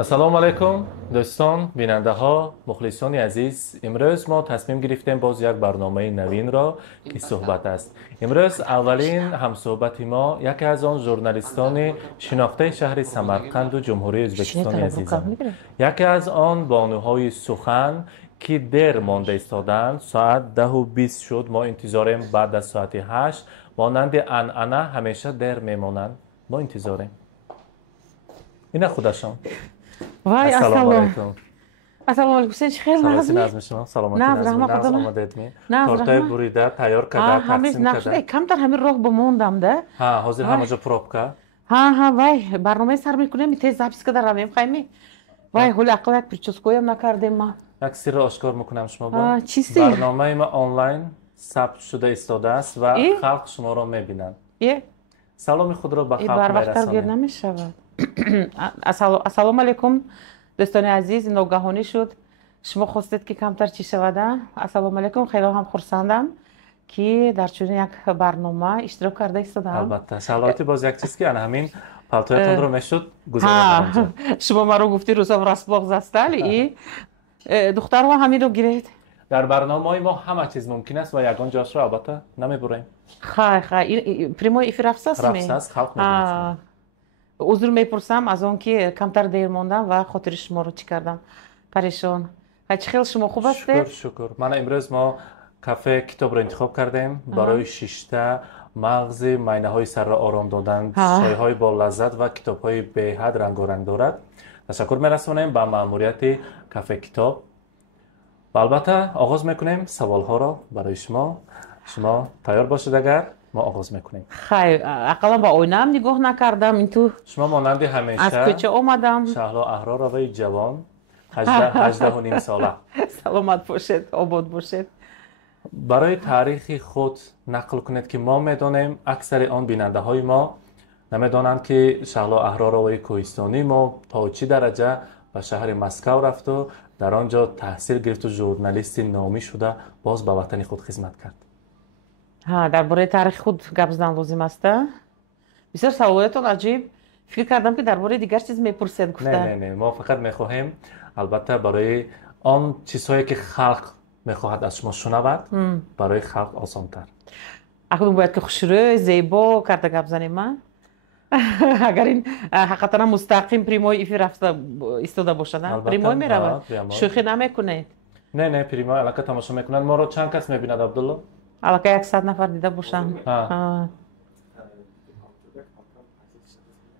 السلام علیکم دوستان بیننده ها مخلصان عزیز. امروز ما تصمیم گرفتیم باز یک برنامه نوین را که صحبت است. امروز اولین هم صحبت ما یکی از آن ژورنالیستان شناخته شهر سمرقند و جمهوری ازبکستان عزیزم، یکی از آن بانوهای سخن که دیر مانده ایستادند. ساعت 10:20 شد، ما انتظاریم بعد از ساعت 8 مانند انعنه همیشه دیر میمانند. ما انتظاریم. این خودشان. وای السلام علیکم. السلام علیکم. سن خیر سلامتی نازمی؟ نظم شما. سلامتی نظم آمدید می. تورتای بریده تیار کرده تقسیم کرده. کمتر همین راه بموندم ده. ها حاضر همونجا پروبکا. ها وای برنامه سر میکنه می تیز زاپیس کده رویم خیمی. وای حالا اقلا یک پرچسکویم نکردیم ما. یک سر آشکار میکنم شما با. چیستی؟ برنامه ما آنلاین ثبت شده ایستاده است و خلق شما را میبینند. سلام خود را به خلق میرسانید. السلام علیکم دوستان عزیز. ناگهانی شد شما خواستید که کمتر چی شوده. السلام علیکم. خیلی هم خرسندم که در چنین یک برنامه اشتراک کرده ایستادم. البته شلواتی باز یک چیز که همین پالتویتون رو میشد گذاردم. شما ما رو گفتی روزا رسباغ زستل دختر ها همین رو گیرید. در برنامه ما همه چیز ممکن است و یگان جاش رو البته نمیبریم. خیلی پریموی ایفی رفساس می خلق میبینید. عذر میپرسم از اون که کمتر دیر موندم و خاطر شما رو چی کردم پریشان. خیلی شما خوب هستید؟ شکر. من امروز ما کافه کتاب رو انتخاب کردیم برای شیشته مغز معنی های سر را آرام دادن. چای های با لذت و کتاب های به حد رنگارنگ دارد. تشکر میرسونیم به مأموریت کافه کتاب. البته آغاز میکنیم سوال ها را برای شما. شما تیار باشید اگر ما آغاز میکنیم. خیلی اقلا با آینه هم نگاه نکردم این تو. شما مانند همیشه از کجا آمدم؟ شهلا احرار آقای جوان 18 ساله. سلامت باشید، آباد باشید. برای تاریخ خود نقل کنید که ما میدانیم اکثر آن بیننده های ما نمیدانند که شهلا احرار آقای کوهستانی ما تا چی درجه به شهر مسکو رفت و در آنجا تحصیل گرفت و ژورنالیست نامی شده باز به وطن خود خدمت کرد. درباره تاریخ خود گپ زدن لازم است. بسیار سوالاتون عجیب. فکر کردم که درباره دیگر چیز میپرسید گفتن. نه ما فقط میخواهیم البته برای آن چیزهایی که خلق میخواهد از شما شنود برای خلق آسان‌تر. اکنون باید که خوشرو زیبا کرده گپ زنیم من. اگر این حقیقتا مستقیم پریموی ایفی رفته ایستاده باشد پریموی میرود شوخی نمیکنید؟ نه پریموی الان تماشا میکنند. ما رو چند کس میبیند عبدالله؟ الان 100 نفر دیده باشن.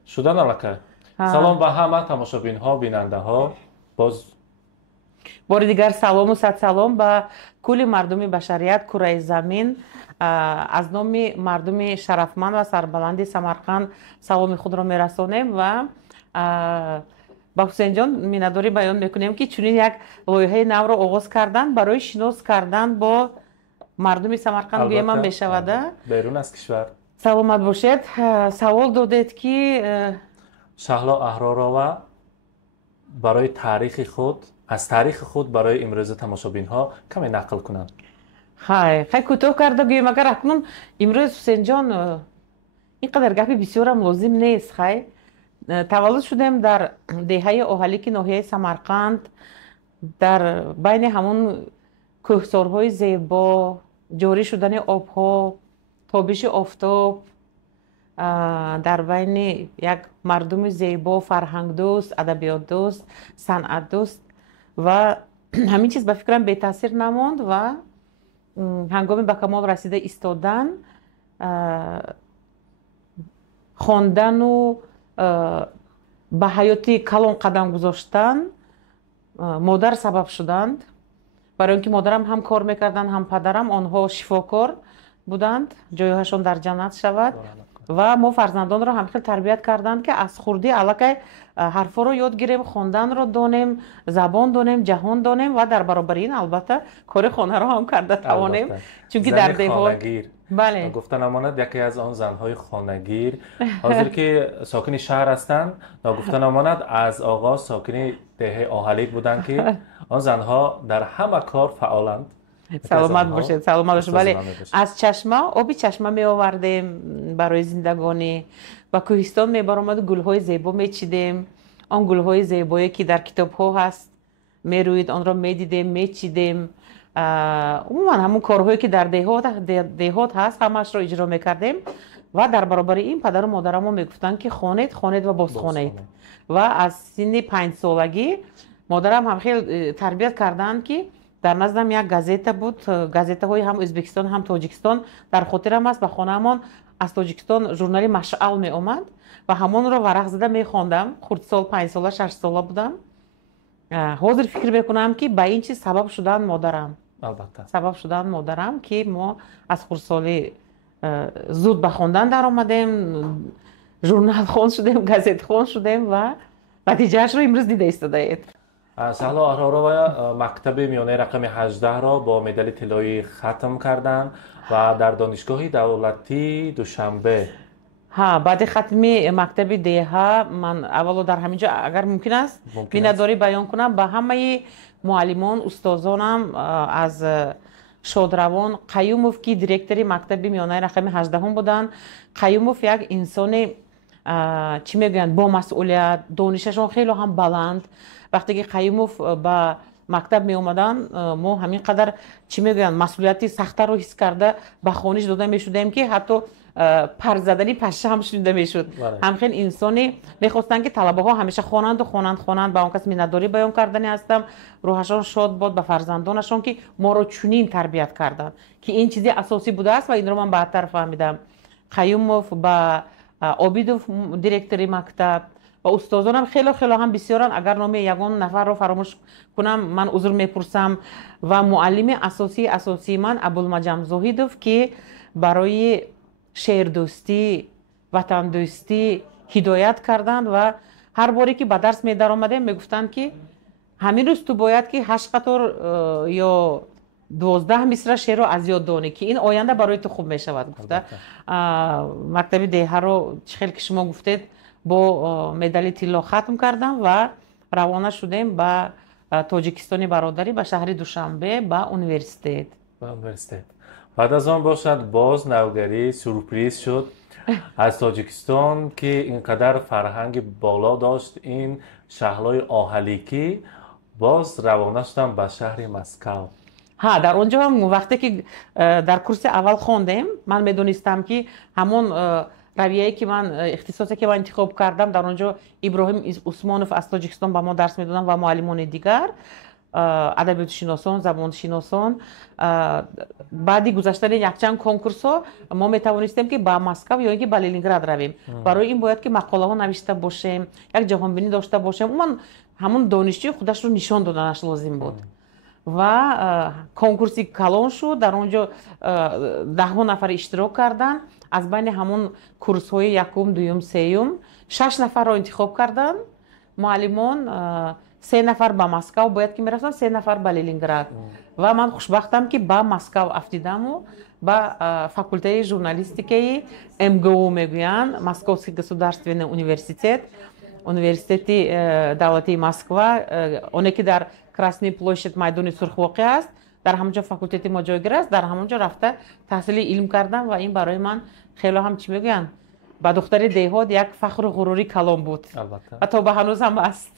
شدن الان. سلام به همه تماشابین ها بیننده ها. باز بار دیگر سلام و صد سلام به کل مردم بشریت کره زمین. از نام مردم شرفمند و سربلند سمرقند سلام خود را میرسانیم و با حسین جان مینداری بیان میکنیم که چنین یک لایحه نو را آغاز کردن برای شناس کردن با مردم سمرقند گویم هم میشوده بیرون از کشور. سلامت باشید. سوال دادید که شهلا احرارова برای تاریخ خود از تاریخ خود برای امروز تماشابین ها کمی نقل کنند. خیلی کوتاه کرده گویم. اگر اکنون امروز حسین جان اینقدر گپی بسیار هم لازم نیست. خیلی تولد شدیم در دهه اهالیک ناحیه سمرقند در بین همون کوهسارهای زیبا، جاری شدن آبها، تابش آفتاب، در بین یک مردم زیبا، فرهنگ دوست، ادبیات دوست، صنعت دوست و همین چیز به فکرم بی تاثیر نماند و هنگام به کمال رسیده ایستادن، خواندن و به حیاتی کلان قدم گذاشتن مادر سبب شدند. برای اینکه مادرم هم کار میکردن هم پدرم، آنها شفاکار بودند، جایهاشون در جنت شود و ما فرزندان را هم خیلی تربیت کردند که از خردی علاقه حرفا رو یاد گیریم، خواندن رو دانیم، زبان دانیم، جهان دانیم و در برابر این البته کار خانه رو هم کرده توانیم. چون در دهات بله گفتن امانت یکی از آن زنهای خانگیر حاضر که ساکن شهر هستند. گفتن امانت از آغاز ساکن دهه اهالیک بودند که آن زنها در همه کار فعالند. سلامت باشید. سلامت باشید. بله از چشمه آبی چشمه می آوردیم برای زندگانی. با کوهستان می برآمد گل‌های زیبا می چیدیم. آن گل‌های زیبایی که در کتاب‌ها هست میروید آن را میدیدیم میچیدیم. عموما همون کارهایی که در دهات هست همش را اجرا میکردیم و در برابر این پدر و مادرم ما میگفتن که خوانید و باز خوانید. و از سن 5 سالگی مادرم هم خیلی تربیت کردن که در نزدم یک گازیته بود، گازیته های هم ازبکستان هم تاجیکستان در خاطرم است. به خانه‌مان از تاجیکستان ژورنال مشعل می اومد و همون را ورق زده می خواندم. خردسال 5 ساله 6 ساله بودم. حاضر فکر میکنم که به این چیز سبب شدن مادرم. البته سبب شدن مادرم که ما از خردسالی زود به خواندن در آمدیم، ژورنال خوان شدیم، گازیت خوان شدیم و نتیجهش رو امروز دیده ایستاده اید. سهلا احرارова مکتب میانه رقم 18 را با مدال طلایی ختم کردن و در دانشگاه دولتی دوشنبه. بعد ختم مکتب دیها من اولو در همینجا اگر ممکن است مینداری بیان کنم به همه معلمان استادانم از شادروان. قیوموف که دیرکتوری مکتب میانه رقم 18 بودن. قیوموف یک انسان چی میگن با مسئولیت، دانششون خیلی هم بلند. وقتی که قیوموف با مکتب می اومدن ما همین قدر چی میگن مسئولیتی سخته رو حس کرده به خانش داده میشدیم که حتی پر زدنی پشه هم شنیده میشد. هم خیلی انسانی میخواستن که طلبه ها همیشه خوانند به اون کس مینداری بیان کردنی هستم. روحشان شاد باد به فرزندانشان که ما رو چنین تربیت کردن که این چیزی اساسی بوده است و این رو من بعدتر فهمیدم. قیوموف با عابیدوف دیرکتوری مکتب و استادانم خیلی هم بسیارن. اگر نام یگان نفر رو فراموش کنم من عذر میپرسم. و معلم اساسی من ابوالمجم زاهیدوف که برای شعر دوستی، وطن دوستی هدایت کردند و هر باری که به درس می در آمده میگفتن که همین روز تو باید که 8 قطار یا 12 مصرع شعر رو از یاد دانی که این آینده برای تو خوب می شود. گفته مکتب دیها رو خیلی که شما گفتید با مدال طلا ختم کردم و روانه شدیم به تاجیکستان برادری به شهر دوشنبه به انیورسیتت. بعد از آن باشد باز نوگری سورپریز شد از تاجیکستان که اینقدر فرهنگ بالا داشت این شهرهای آهلیکی باز روانه شدم به شهر مسکو. در اونجا هم وقتی که در کورس اول خوندم من میدونستم که همون رویه‌ای که من اختصاصی که من انتخاب کردم در اونجا ابراهیم عثمانوف از تاجیکستان به ما درس میدادن و معلمان دیگر ادبیات شناسان، زبان شناسان. بعدی گذشتن یک چند کنکورس ها ما میتوانستیم که با مسکو یا اینکه با لنینگراد رویم. برای این باید که مقاله ها نوشته باشیم، یک جهانبینی داشته باشیم. من همون دانشجوی خودش رو نشان دادنش لازم بود. و کنکورسی کلان شد. در اونجا 10 نفر اشتراک کردن. از بین همون کورس های یکم، دوم، سوم 6 نفر رو انتخاب کردن معلمان. 3 نفر به مسکو باید که میرفتن، 3 نفر به لنینگراد. و من خوشبختم که با مسکو افتیدم و با فاکولته ژورنالیستیکی МГУ میگوین Московский государственный университет دولتی مسکو، اونی که در کراسنی پلوشت میدان سرخ واقع است. در همونجا فاکولته ما جایگیر است. در همونجا رفته تحصیل علم کردم و این برای من خیلی هم چی میگن با دختر دیهات یک فخر و غروری کلام بود. و تا به هنوز هم است.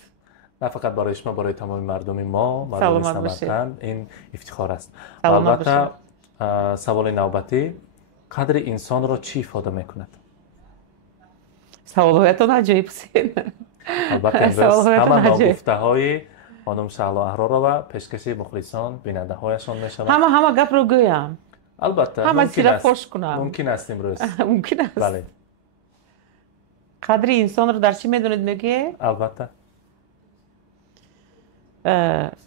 نه فقط برای شما، برای تمام مردم ما، مردم سمرقند این افتخار است. البته سوال نوبتی، قدر انسان را چی ifade میکند؟ سوالاتون عجیب سین. البته امروز همه ناگفته های خانم سهلا احرارova پیشکشی مخلصان بیننده هایشان میشود. همه گپ رو گویم. البته همه سیره فوش کنم. ممکن است امروز. ممکن است. بله. قدر انسان رو در چی میدونید میگه؟ البته.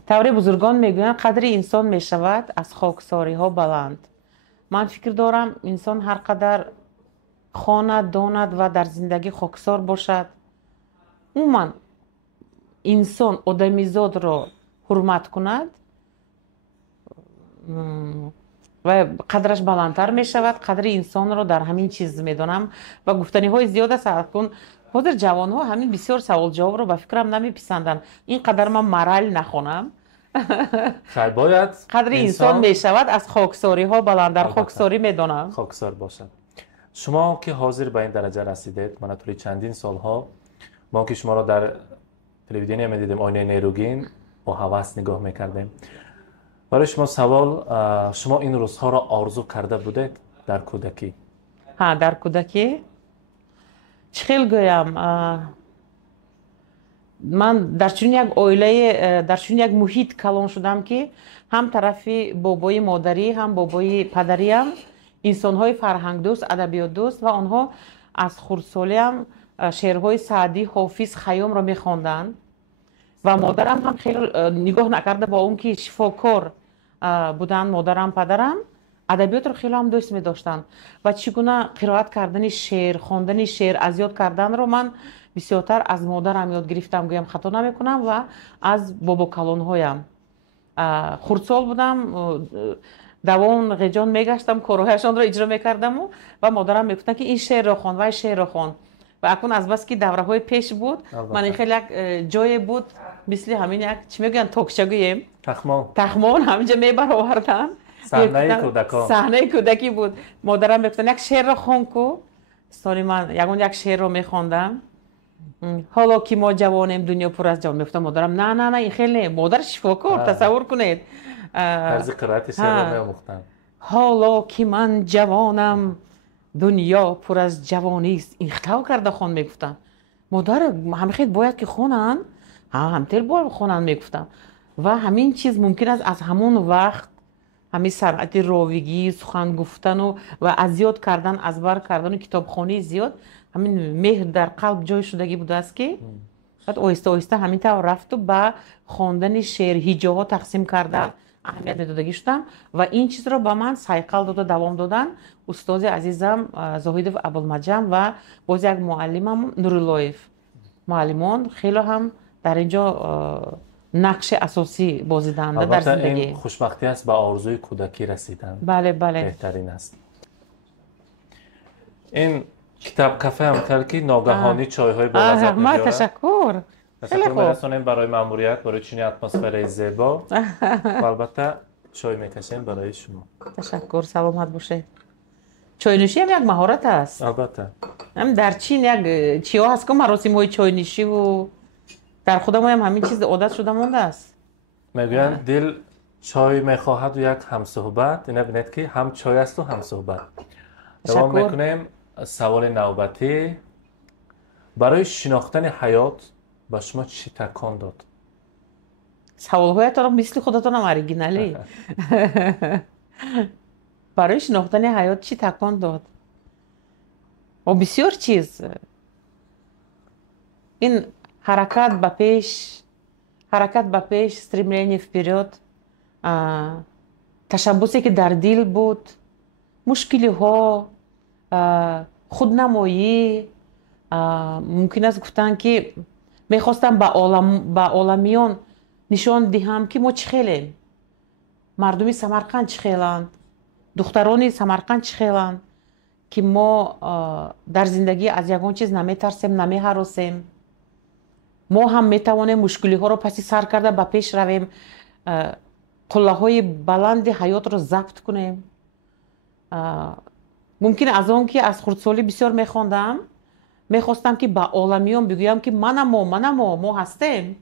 طور بزرگان میگویند قدر انسان میشود از خاکساری ها بلند. من فکر دارم انسان هر قدر خواند، داند و در زندگی خاکسار باشد، عموما انسان آدمیزاد را حرمت کند و قدرش بلندتر می شود. قدر انسان را در همین چیز میدانم و گفتنی های زیاد است. حاضر جوان ها همین بسیار سوال جواب رو به فکرم نمیپسندن. این قدر من مرال نخونم. باید قدر انسان می شود از خاکساری ها بلندتر خاکساری میدانم. خاکسار باشد. شما که حاضر به این درجه رسیدید، من طول چندین سالها ما که شما را در تلویزیونی میدیدیم آینه نیروگین با هوس نگاه میکردیم. برای شما سوال، شما این روزها را آرزو کرده بودید در کودکی؟ ها در کودکی چه خیلی گویم، من در چون یک اویله، در چون یک محیط کلان شدم که هم طرفی بابای مادری هم بابای پدریم انسان‌های فرهنگ دوست، ادبیات دوست و آنها از خردسالیم شعرهای سعدی، حافظ، خیام را می‌خواندند و مادرم هم خیلی نگاه نکرده با اون که شفاکار بودن. مادرم پدرم ادبیات رو خیلی هم دوست می داشتن و چگونه قرائت کردن شعر، خواندن شعر، از یاد کردن رو من بسیارتر از مادرم یاد گرفتم، گویم خطا نمیکنم، و از بابا کلان هایم. خردسال بودم، دوان غیجان میگشتم، کارهایشان رو اجرا میکردم و مادرم میگفتن که این شعر رو خوان و این شعر رو خوان. و اکنون از بس که دوره های پیش بود، من خیلی یک جای بود مثل همین یک چی میگن توکچگویم، تخمان همینجا میبر آوردن. صحنه کودکی بود. مادرم میگفتن یک شعر رو خوان کو. سالی من یک شعر رو میخواندم، حالا که ما جوانیم دنیا پر از جوان. میگفتم مادرم نه نه نه این خیلی مادر شفاکار، تصور کنید طرز قرائت شعر رو میآموختن. حالا که من جوانم دنیا پر از جوانی است، این خطا کرده خون میگفتن. مادر همه خیلی باید که خونن، همتر باید خونن میگفتم. و همین چیز ممکن است از همون وقت همین سرعت راویگی، سخن گفتن و از یاد کردن، از بر کردن و کتابخوانی زیاد همین مهر در قلب جای شدگی بوده است که بعد آهسته آهسته همین طور رفت و به خواندن شعر هجاها تقسیم کردن اهمیت میدادگی شدم و این چیز را به من سایقل داده دوام دادن استاد عزیزم زاهد ابوالمجم و باز یک معلمم نوراللهیف. معلمان خیلی هم در اینجا نقش اساسی بازی دهنده در زندگی. این خوشبختی است به آرزوی کودکی رسیدن. بله بله بهترین است. این کتاب کافه هم ترکی ناگهانی چای‌های با لذت می‌آورد. تشکر. تشکر می‌رسونیم برای ماموریت، برای چنین اتمسفر زیبا. و البته چای می‌کشیم برای شما. تشکر، سلامت باشید. چای نوشی هم یک مهارت است. البته. هم در چین یک چیا هست که مراسم‌های چای نوشی و در خودم هم همین چیز عادت شده مونده است. میگویند دل چای می‌خواهد و یک همصحبت، اینا ببینید که هم چای است و هم صحبت. دوام می‌کنیم. سوال نوبتی، برای شناختن حیات با شما چی تکان داد؟ سوال‌هایت را مثل خودتان هم اریجینالی. برای شناختن حیات چی تکان داد؟ و بسیار چیز. این حرکت به پیش، стремление вперед، تشبثی که در دل بود، مشکلی ها، خودنمایی، ممکن است گفتن که میخواستم به عالمیان نشان دهم که ما چه خیلیم، مردمی سمرقند چه خیلند، دختران سمرقند چه خیلند، که ما در زندگی از یگان چیز نمیترسیم، نمیهراسیم، ما هم میتوانیم مشکلی ها رو پسی سر کرده به پیش رویم، قله های بلند حیات رو ضبط کنیم. ممکن از آن که از خردسالی بسیار میخواندم، میخواستم که به عالمیان بگویم که ما هستیم،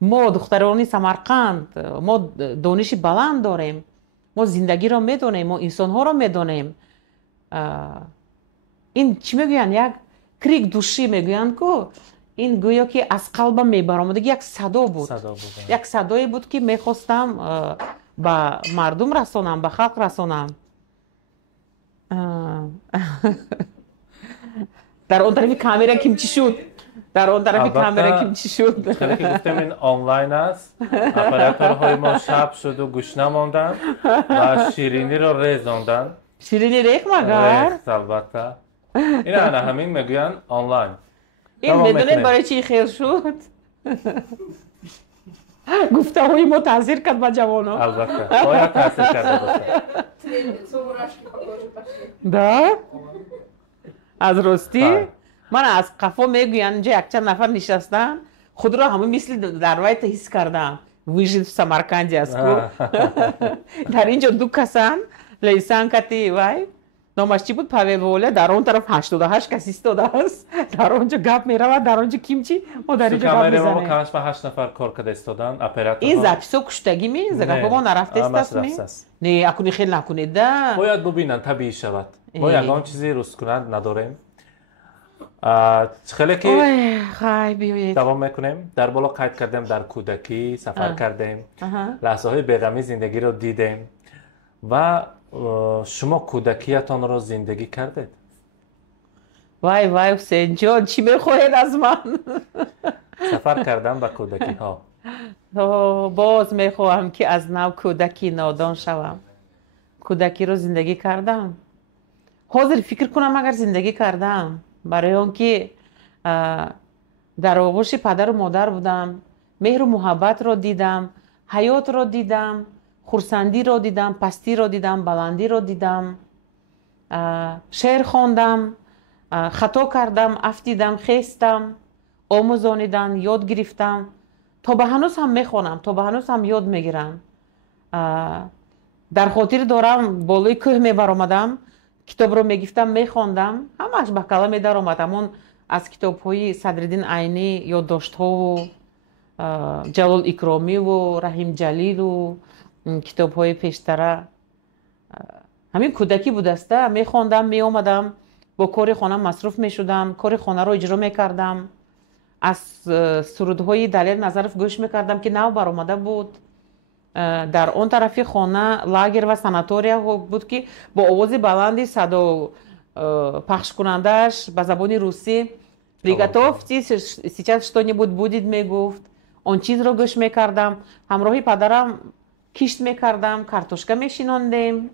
ما دخترانی سمرقند، ما دانش بلند داریم، ما زندگی را میدونیم، ما انسان ها را میدونیم. این چی میگوین؟ یک کریک دوشی میگوین که این گویا که از قلبم میبرآمد، یک صدا بود. یک صدایی بود که میخواستم به مردم رسانم، به خلق رسانم. در اون طرف کامera کیمچی شد. خیلی که گفتم این آنلاین است، اپراتورهای ما شب شد و گوش نماندن و شیرینی رو ریزاندن. شیرینی ریخ مگر؟ ریخ البته. این انا همین میگوین آنلاین. این میدونید برای چی خیر شد؟ گفته های ما تاثیر کرد با جوانان. البته باید تاثیر کرده باشه. دا؟ از راستی؟ من از قفا میگوین اینجا یک چند نفر نشستن، خود را همه مثل در وایت حس کردم ویژه سمرقندی است. در اینجا دو کسان لیسان کتی وای نامش چی بود؟ پاول ووله. در اون طرف 88 کسی ایستاده است. در اونجا گپ میرود، در اونجا کیمچی ما در اینجا گپ کامera ما میزنیم. کمش به 8 نفر کار کرده استادن این اپراتورها. زپیسو کشتگی می زگپ ما نرفته است می. نه اکنی خیلی نکنید ده. باید ببینن طبیعی شود. ما یگان چیزی روز کنند نداریم. خیلی که خای بیایید دوام میکنیم. در بالا قید کردیم در کودکی سفر کردیم. لحظه های بی‌غمی زندگی رو دیدیم. و شما کودکیتان رو زندگی کردید؟ وای وای حسین جان چی میخواهید از من؟ سفر کردم به کودکی ها. باز میخواهم که از نو کودکی نادان شوم. کودکی رو زندگی کردم. حاضر فکر کنم اگر زندگی کردم، برای اون که در آغوش پدر و مادر بودم، مهر و محبت رو دیدم، حیات رو دیدم، خرسندی رو دیدم، پستی رو دیدم، بلندی رو دیدم، شعر خواندم، خطا کردم، افتیدم، خستم، آموزانیدم، یاد گرفتم. تا به هنوز هم میخوانم، تا به هنوز هم یاد میگیرم. در خاطر دارم بالای کوه میبر آمدم، کتاب رو میگفتم میخواندم، همش به کلمه در آمدم. اون از کتاب های صدرالدین عینی، یادداشت ها و جلال اکرامی و رحیم جلیل و کتاب های پیشتره، همین کودکی بود است. میخواندم، میآمدم، با کار خانه مصروف میشدم، کار خانه رو اجرا میکردم، از سرودهای دلیل نظرف گوش میکردم که نو برآمده بود. در اون طرفی خانه لاگر و ساناتوریا بود که با آواز بلندی صدا پخش کنندهش به زبان روسی «Приготовьтесь, сейчас что-нибудь будет» میگفت. اون چیز رو گوش میکردم. همراهی پدرم کشت میکردم، کارتوشکا میشیناندیم.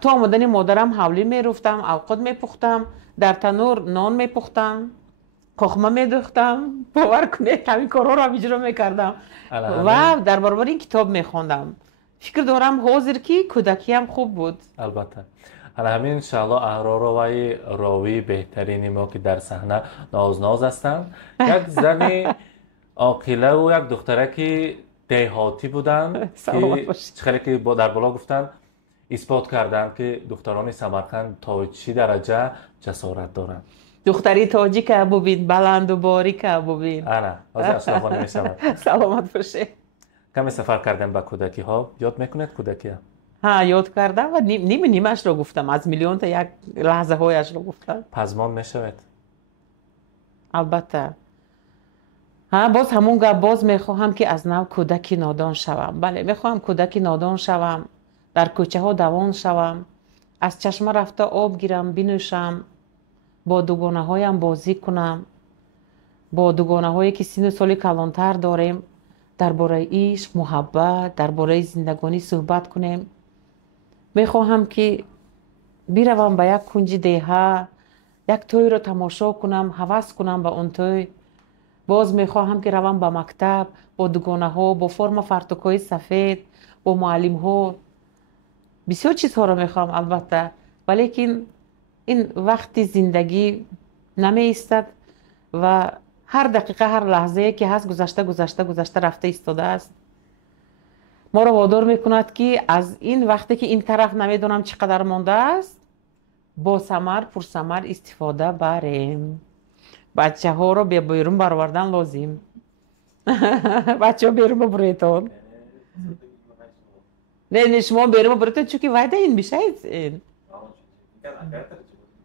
تو آمدن مادرم حولی میرفتم، اوقات میپختم، در تنور نان میپختم، قخمه میدوختم. باور کنید همین کارها رو اجرا میکردم و در برابر این کتاب میخواندم. فکر دارم حاضر که کودکی هم خوب بود. البته حالا همین شالا اهراروی راوی بهترینی ما که در صحنه ناز هستند. یک زنی عاقله و یک دخترکی دهاتی بودن که خیلی که در بالا گفتن اثبات کردن که دختران سمرقند تا چی درجه جسارت دارند. دختری تاجیک ببین، بلند و باریک ببین. آره از اشرافانه می شود. سلامت باشه. کمی سفر کردم با کودکی ها. یاد میکنید کودکی ها؟ ها یاد کردم و نیمش رو گفتم، از میلیون تا یک لحظه هایش رو گفتم. پزمان میشود؟ البته. باز همون گپ، باز میخواهم که از نو کودکی نادان شوم. بله میخواهم کودکی نادان شوم، در کوچه ها دوان شوم، از چشمه رفته آب گیرم بنوشم، با دوگانه هایم بازی کنم، با دوگانه هایی که سن و سال کلانتر داریم درباره عشق، محبت، درباره زندگانی صحبت کنیم. میخواهم که بروم به یک کنج دیه، یک توی رو تماشا کنم، هوس کنم به اون توی. باز میخواهم که روم به مکتب با دوگانه ها، با فرم فرتوکای سفید، با معلم ها. بسیار چیزها رو میخوام البته، ولیکن این وقتی زندگی نمی ایستد و هر دقیقه، هر لحظه که هست گذشته گذشته گذشته رفته ایستاده است. ما رو وادار میکند که از این وقتی که این طرف نمیدونم چقدر مانده است با ثمر پر ثمر استفاده بریم. بچه ها رو به بیرون برآوردن لازم. بچه ها بیرون ببریدن. نه شما بیرون ببریدن چون که وعده این میشه این.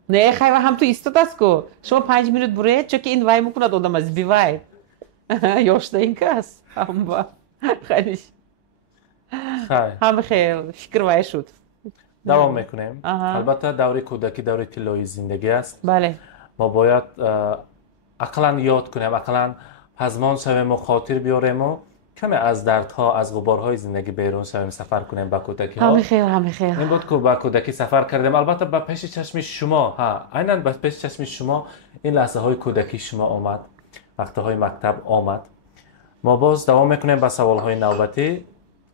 نه خیلی هم تو ایستاد است که شما 5 minut برید چون که این وای میکند آدم از بیوای. یاشته این کس هم با خیلی هم خیلی فکر وای شد. دوام میکنیم. البته دوره کودکی دوره طلایی زندگی است. بله. ما باید عقلا یاد کنیم، عقلا پزمان شویم و خاطر بیاریم و کمی از دردها، از غبارهای زندگی بیرون شویم، سفر کنیم با کودکی ها. همه خیر. این بود که با کودکی سفر کردیم. البته با پیش چشم شما، عیناً با پیش چشم شما این لحظه های کودکی شما آمد، وقت های مکتب آمد. ما باز دوام میکنیم با سوال های نوبتی.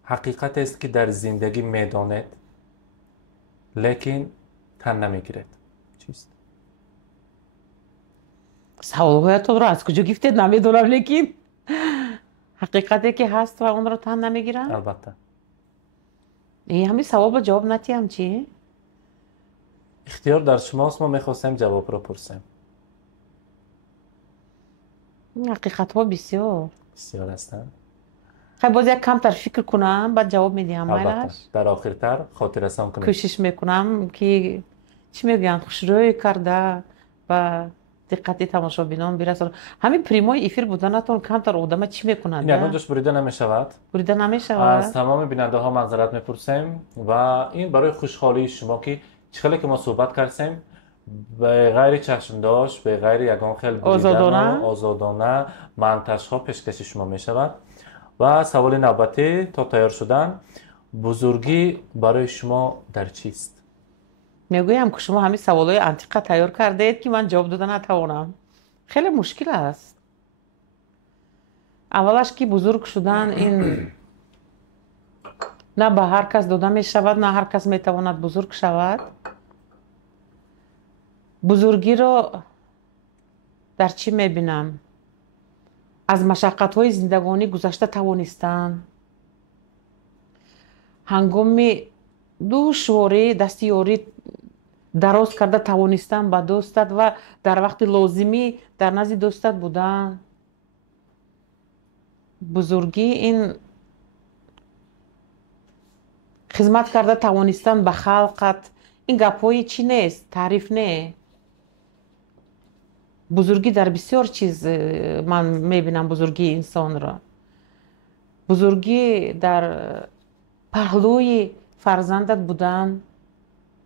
حقیقت است که در زندگی میدانید لیکن تن نمیگیرید. چیست؟ سوالهایتون رو از کجا گرفتید نمیدونم، لیکن حقیقتی که هست و اون رو تن نمیگیرم. البته این همین سوال با جواب نتیم چی؟ اختیار در شماست. ما میخواستیم جواب را پرسیم. حقیقت ها بسیار هستند. خب باز یک کمتر فکر کنم بعد جواب میدیم. البته در آخرتر خاطر رسان کنیم. کوشش میکنم که چی میگن خوشروی کرده و دقتی تماشابینان برسون. همین پریمای افیر بودنتون کمتر آدم چی میکنند؟ این اکنون جاش بریده نمیشود. بریده نمیشود. از تمام بیننده ها معذرت میپرسیم و این برای خوشحالی شما که چخیلی که ما صحبت کردیم به غیر چشمداش، به غیر یگان خیلی بریدن و آزادانه منتش ها پیشکش شما میشود. و سوال نوبتی تا تیار شدن، بزرگی برای شما در چیست؟ میگویم که شما همین سوالای انتیقه تیار کرده اید که من جواب دادن نتوانم. خیلی مشکل است. اولش که بزرگ شدن این نه به هر کس داده می شود، نه هر کس می تواند بزرگ شود. بزرگی را در چی می بینم؟ از مشقت های زندگانی گذشته توانستن، هنگام دشواری دستیاری دراز کرده توانستن به دوستت و در وقت لازمی در نزد دوستت بودن. بزرگی این خدمت کرده توانستن به خلقت. این گپ‌های چی نیست، تعریف نه. بزرگی در بسیار چیز من میبینم بزرگی انسان را. بزرگی در پهلوی فرزندت بودن.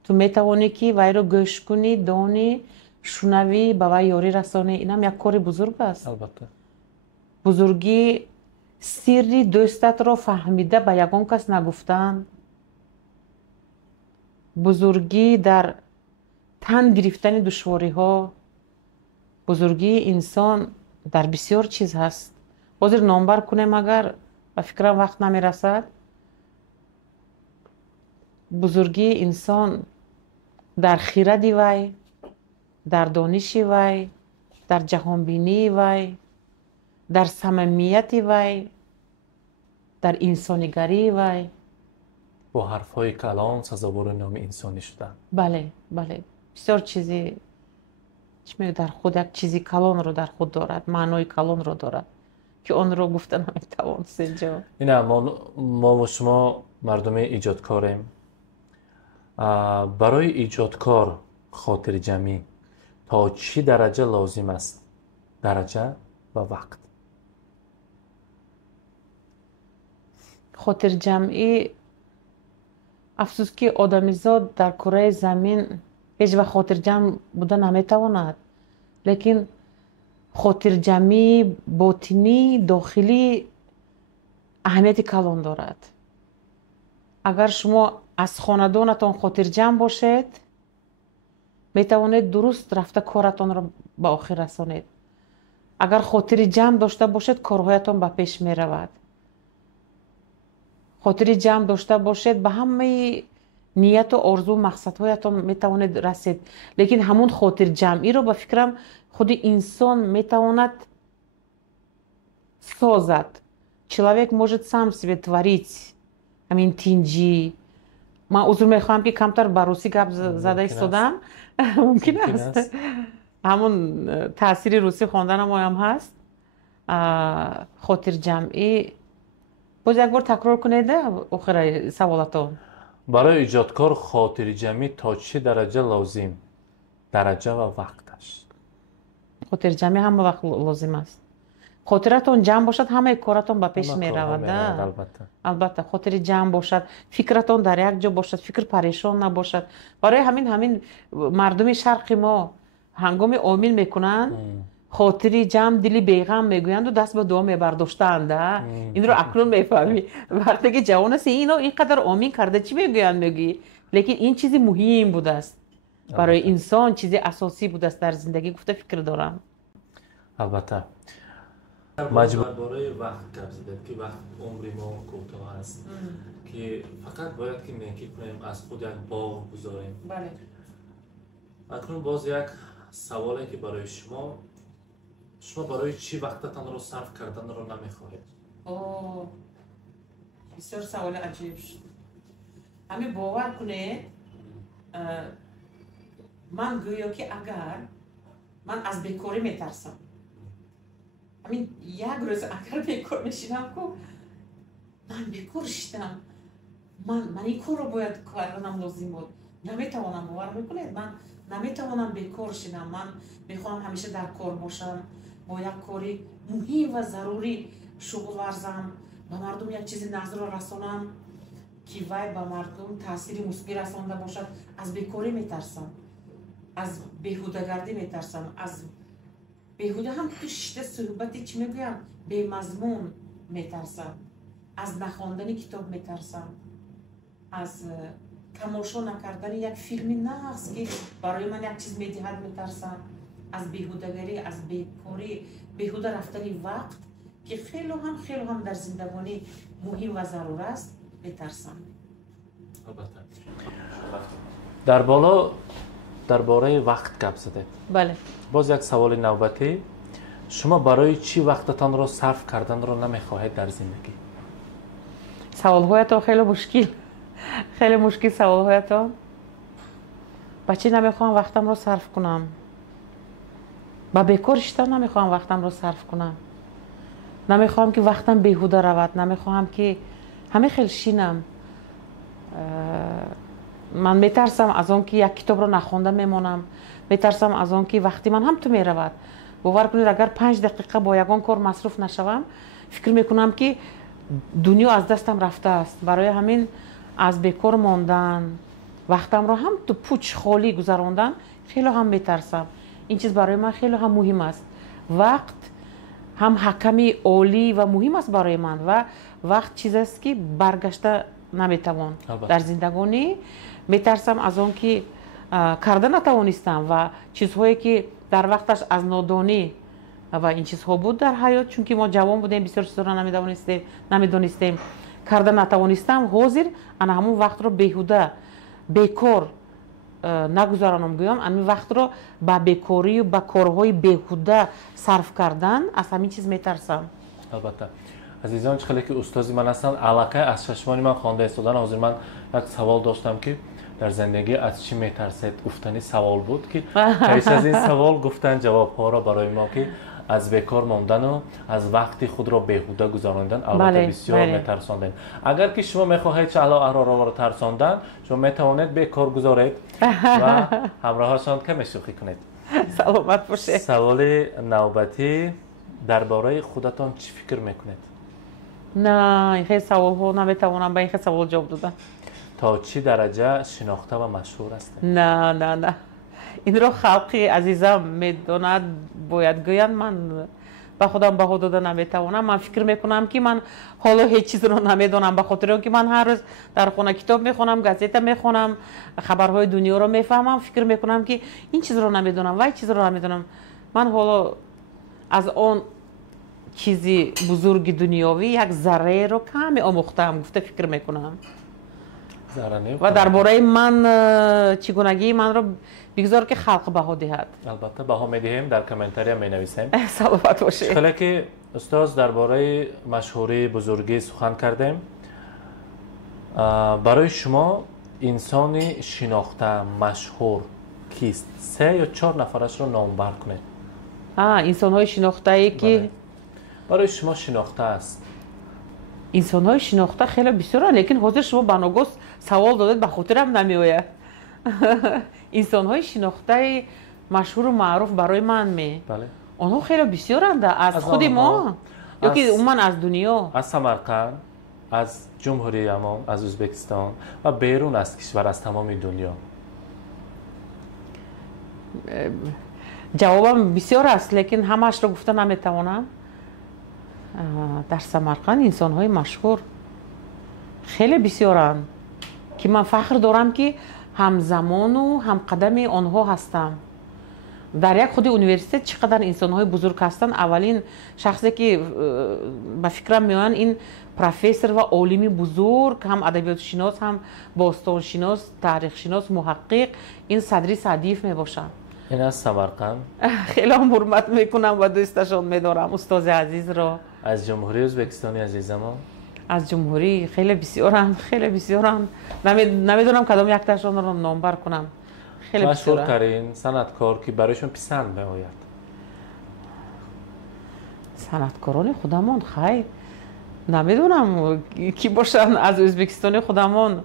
تو میتوانی که وی را گوش کنی، دانی، شنوی، به وی یاری رسانی. این هم یک کار بزرگ است. البته بزرگی سری دوستت را فهمیده به یگان کس نگفتن. بزرگی در تن گرفتن دشواری ها. بزرگی انسان در بسیار چیز هست. بازر نامبر کنیم اگر به فکرم وقت نمی رسد. بزرگی انسان در خیرتی وی، در دانشی وی، در جهانبینی وی، در صمیمیت وی، در انسانیگری وی. با حرفهای کلان سزاوار نام انسانی شدن. بله بله، بسیار چیزی در خود یک چیزی کلان رو در خود دارد، معنای کلان رو دارد که آن رو گفتن نمیتوان سنجا. این ما و شما مردم ایجادکاریم. برای ایجادکار خاطر جمعی تا چی درجه لازم است؟ درجه و وقت. خاطر جمعی افسوس که آدمیزاد در کره زمین هیچ وقت خاطر جمع بودن نمیتواند. لیکن خاطر جمعی باطنی داخلی اهمیت کلان دارد. اگر شما از خاندانتان خاطر جمع باشید میتوانید درست رفته کارتان را به آخر رسانید. اگر خاطر جمع داشته باشید کارهایتان به پیش می رود. خاطر جمع داشته باشید به همه نیت و آرزو و مقصدهایتان میتوانید رسید. لیکن همون خاطر جمعی رو به فکرم خود انسان میتواند созад. Человек может сам себе творить همین تینجی. من عذر میخوام که کمتر با روسی گپ زده ایستادم. ممکن است همون تاثیر روسی خواندن ما هم هست. خاطر جمعی باز یک بار تکرار کنید آخر سوالاتون. برای ایجادکار خاطر جمعی تا چه درجه لازم؟ درجه و وقتش. خاطر جمعی هم وقت لازم است. خاطرتون جمع باشد همه کارتون به پیش می رود. البته خاطر جمع باشد، فکرتون در یک جا باشد، فکر پریشان نباشد. برای همین مردم شرق ما هنگام آمین میکنن خاطری جمع دلی بیغم میگویند و دست به دعا میبرداشتند. این رو اکنون میفهمی. وقتی که جوان است اینقدر آمین کرده چی میگویند میگی. لیکن این چیزی مهم بوده است برای انسان، چیزی اساسی بوده است در زندگی. گفته فکر دارم. البته مجبور برای وقت گپ زدید که وقت عمر ما کوتاه است که فقط باید که نیکی کنیم، از خود یک باغ بذاریم. بله. اکنون باز یک سوالی که برای شما برای چی وقتتان رو صرف کردن رو نمیخواهید؟ بسیار سوال عجیب شد. همین باور کنه من گویا که اگر من از بیکاری میترسم، همین یک روز اگر بیکار میشینم که من بیکار شدم، من این کار رو باید کردنم لازم بود، نمیتوانم. باور میکنید من نمیتوانم بیکار شدم. من میخوام همیشه در کار باشم، با یک کاری مهم و ضروری شغل ورزم، به مردم یک چیزی نظر رو رسانم که وای به مردم تاثیر مثبت رسانده باشد. از بیکاری میترسم، از بیهوده‌گردی میترسم، از بیهوده هم تو شته صحبتی چی میگویم بی مضمون میترسم، از نخواندن کتاب میترسم، از تماشا نکردن یک فیلم نقص که برای من یک چیز میدهد میترسم، از بیهوده‌گری، از بیکاری، بیهوده رفتن وقت که خیلی هم در زندگانی مهم و ضرور است میترسم. در بالا درباره وقت گپ زده. بله. باز یک سوال نوبتی، شما برای چی وقتتان را صرف کردن را نمیخواهید در زندگی؟ سوالهایتان خیلی مشکل سوالهایتان. با چی نمیخوام وقتم رو صرف کنم؟ با بیکار شدن نمیخوام وقتم رو صرف کنم. نمیخوام که وقتم بیهوده رود، نمیخوام که همه خیلی شینم. من میترسم از اون که یک کتاب رو نخونده میمونم، میترسم از اون که وقتی من هم تو میرود. باور کنید اگر 5 دقیقه با یگان کار مصروف نشوم فکر میکنم که دنیا از دستم رفته است. برای همین از بیکار ماندن، وقتم رو هم تو پوچ خالی گذراندن خیلی هم میترسم. این چیز برای من خیلی هم مهم است. وقت هم حکمی عالی و مهم است برای من و وقت چیزی است که برگشته نمیتوان. در زندگانی میترسم از اون که کرده نتوانستم و چیزهایی که در وقتش از نادانی و این چیزها بود در حیات، چون که ما جوان بودیم بسیار چیزا را نمیدانستیم کرده نتوانستم، حاضر انا همون وقت رو بیهوده بیکار نگذارانم. گویم همین وقت رو با بیکاری و با کارهای بیهوده صرف کردن از همین چیز میترسم. البته عزیزان خیلی که استادی من هستن علاقه از چشمان من خوانده استادان. حاضر من یک سوال داشتم که در زندگی از چی میترسید؟ گفتنی سوال بود که پیش از این سوال گفتن جواب ها را برای ما که از بیکار ماندن و از وقتی خود را بیهوده گذراندن البته بسیار میترساندن. اگر که شما میخواهید چه علاقه را ترساندن، شما میتوانید بیکار گذارید و همراهشان کمی شوخی کنید. سلامت باشید. سوال نوبتی، درباره خودتان چی فکر میکنید؟ نه این خیلی سوال ها نمیتوانم به این خیلی سوال جواب دادم. تا چی درجه شناخته و مشهور هستید؟ نه این رو خلقی عزیزم میدوند باید گویند. من به خودم بها داده نمیتوانم. من فکر میکنم که من حالا هیچ چیز رو نمیدونم، به خاطر اینکه من هر روز در خونه کتاب میخونم، گازیته میخونم، خبرهای دنیا رو میفهمم. فکر میکنم که این چیز رو نمیدونم و این چیز رو نمیدونم. من حالا از اون چیزی بزرگ دنیاوی یک ذره رو کمی آموختم، گفته فکر میکنم. و درباره من چگونگی من رو بگذار که خلق بها دهد. البته بها میدهیم، در کامنتاری هم مینویسیم. سلامت باشید. خیلی که استاد درباره مشهوری بزرگی سخن کردیم. برای شما انسانی شناخته مشهور کیست؟ 3 یا 4 نفرش رو نامبر کنید. انسان های شناخته ای که برای شما شناخته است. انسان های شناخته خیلی بسیاره، لیکن حاضر شما بناگوس سوال دادید به خاطرم نمیآید. انسان های شناخته مشهور و معروف برای من بله. آنها خیلی بسیارند، از خود ما یا که عموما از دنیا، از سمرقند، از جمهوری امان، از ازبکستان و بیرون از کشور، از تمام دنیا. جوابم بسیار است لیکن همش رو گفته نمیتوانم. در سمرقند انسان های مشهور خیلی بسیارند که من فخر دارم که همزمان و هم قدم آنها هستم. در یک خود یونیورسیته چقدر انسان های بزرگ هستند. اولین شخصی که به فکرم میآید این پروفسور و عالم بزرگ، هم ادبیات شناس، هم باستان شناس، تاریخ شناس، محقق، این صدری صدیف می باشند. این از سمرقند. خیلی هم حرمت میکنم و دوستشان میدارم استاد عزیز را. از جمهوری ازبکستانی عزیزم. از جمهوری خیلی بسیارند، خیلی بسیارند. نمیدونم کدام یک تاشون رو نامبر کنم. خیلی بسیار مشهورترین صنعتکار که برایشون پسند میآید؟ صنعتکاران خودمون خیر نمیدونم کی باشن. از ازبکستان خودمون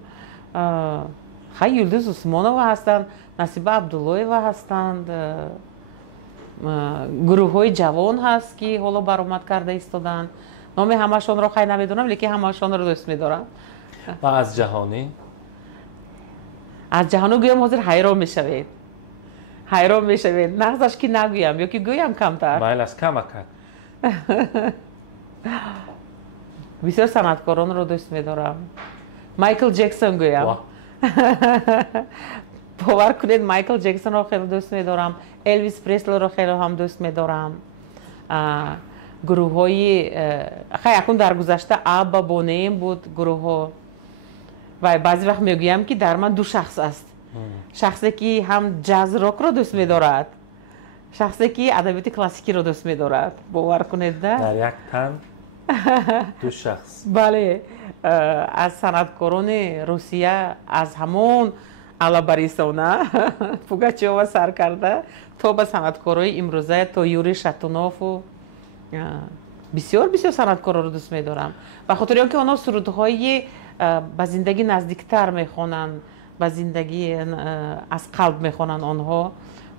خیر یلدز عثمانова هستند، نصیبه عبداللهیوا هستند، گروه های جوان هست که حالا برآمد کرده ایستادن. نام همشون رو خیر نمیدونم لیکن همشون رو دوست میدارم. و از جهانی؟ از جهانی گویم حاضر حیران میشوید، حیران میشوید. نقصش که نگویم یا که گویم کمتر. میل از کم کرد. بسیار صنعتکاران رو دوست میدارم. مایکل جکسون گویم. باور کنید مایکل جکسون رو خیلی دوست میدارم. الویس پرسلی رو خیلی هم دوست میدارم. گروه های خیلی اکنون در گذشته آبا بونیم بود گروه ها. و بعضی وقت میگویم که در من دو شخص است. شخصی که هم جاز راک رو دوست میدارد، شخصی که ادبیات کلاسیکی رو دوست میدارد. باور کنید نه؟ در یک تن دو شخص. بله. از صنعتکاران روسیه از همون алабарисона پوگاچووا سر کرده تا به صنعتکارای امروزه تا یوری شاتونوف و بسیار بسیار صنعتکارا رو دوست می‌دارم. و خاطر اینکه اونا سرودهای به زندگی نزدیکتر میخونن، به زندگی از قلب میخونن. آنها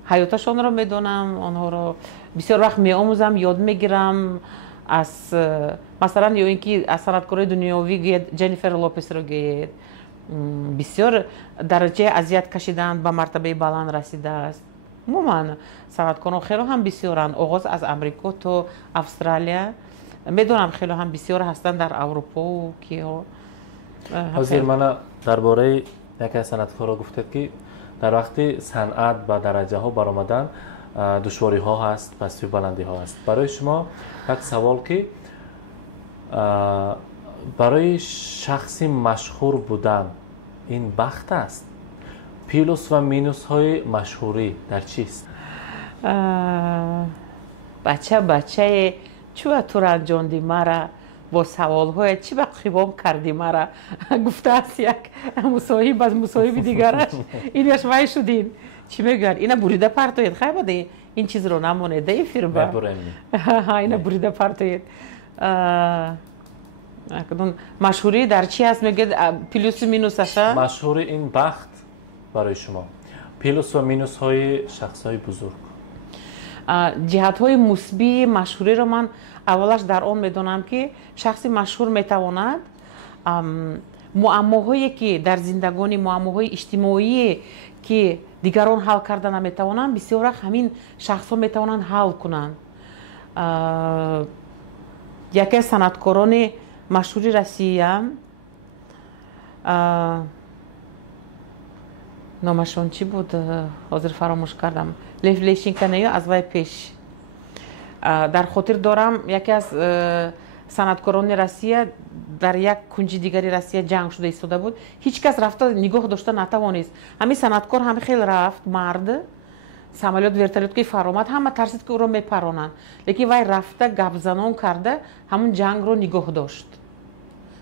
حیاتشون رو میدونم، آنها رو بسیار وقت میآموزم، یاد میگیرم. از مثلا یا اینکه از صنعتکارای دنیوی گوید جنیفر لوپس رو گوید بسیار درجه اذیت کشیدن به مرتبه بلند رسیده است. عموما صنعتکاران خیلی هم بسیارن، آغاز از امریکا تا استرالیا میدونم خیلی هم بسیار هستن در اروپا و کیها. حاضر من درباره یکی از صنعتکارا گفتید که در وقتی صنعت به درجه ها برآمدن دشواری ها هست، پستی و بلندی ها هست. برای شما یک سوال که برای شخصی مشهور بودن این بخت است؟ پلوس و مینوس های مشهوری در چیست؟ بچه چوه تو رنجاندی مرا با سوال های چی به خیبام کردی مرا گفته است یک مصاحب از مصاحب دیگرش اینش وای شدین چی میگن اینا بریده پرتوید خیلی بده این چیز رو نمونه این فیلم اینا بریده پرتوید. مشهوری در چی هست میگه پلوس و مینوسش؟ مشهوری این بخت برای شما پلوس و مینوس های شخص های بزرگ. جهت های مثبت مشهوری رو من اولش در آن میدونم که شخصی مشهور میتواند معماهایی که در زندگانی معماهای اجتماعی که دیگران حل کرده نمیتوانند بسیار همین شخص ها میتوانند حل کنند. یکی از صنعتکاران مشهوری روسیه نامشون چی بود حاضر فراموش کردم، لیف لیشینکنه از وای پیش در خاطر دارم. یکی از صنعتکاران روسیه در یک کنج دیگری روسیه جنگ شده ایستاده بود، هیچ کس رفته نگاه داشته نتوانست. همین صنعتکار هم خیلی رفت، مرد سامالیات ورتالیت که فرامد همه ترسید که او رو میپرانن، لیکن وای رفته گپ زنان کرده همون جنگ رو نگاه داشت.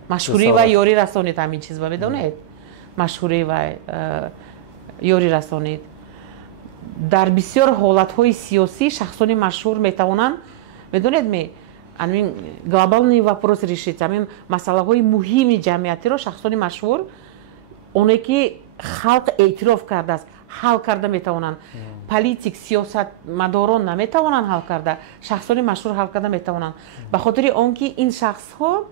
مشهوری و یاری رسانید همین چیز با میدونید، مشهوری و یاری رسانید. در بسیار حالت‌های سیاسی شخصانی مشهور میتوانند میدونید می همین глобальный вопрос решить، همین مسئله‌های مهم جمعیتی رو شخصانی مشهور اونایی که خلق اعتراف کرده است حل کرده میتوانند. پلیتیک سیاست مداران نمیتوانند حل کرده، شخصانی مشهور حل کرده میتوانند. به خاطر آنکه این شخص ها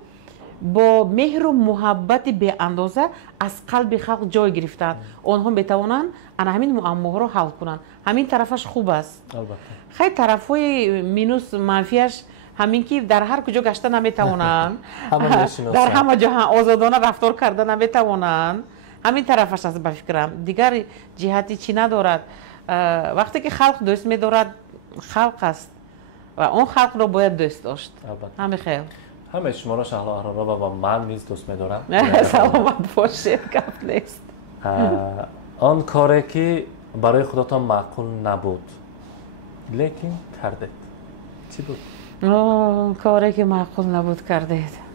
با مهر و محبت به اندازه از قلب خلق جای گرفتند، آنها میتوانند همین معما رو حل کنند. همین طرفش خوب است. خیلی طرفای مینوس منفیش همین که در هر کجا گشته نمیتوانند در همه جا آزادانه رفتار کرده نمیتوانند. همین طرفش است به فکرم، دیگر جهتی چی ندارد. وقتی که خلق دوست می‌دارد خلق است و اون خلق رو باید دوست داشت. همین خیلی همه شما را شهلا را و من نیز دوست می‌دارم. سلامت باشید، گپ نیست. آن کاری که برای خودتان معقول نبود لیکن کردید چی بود؟ کاری که معقول نبود کردید.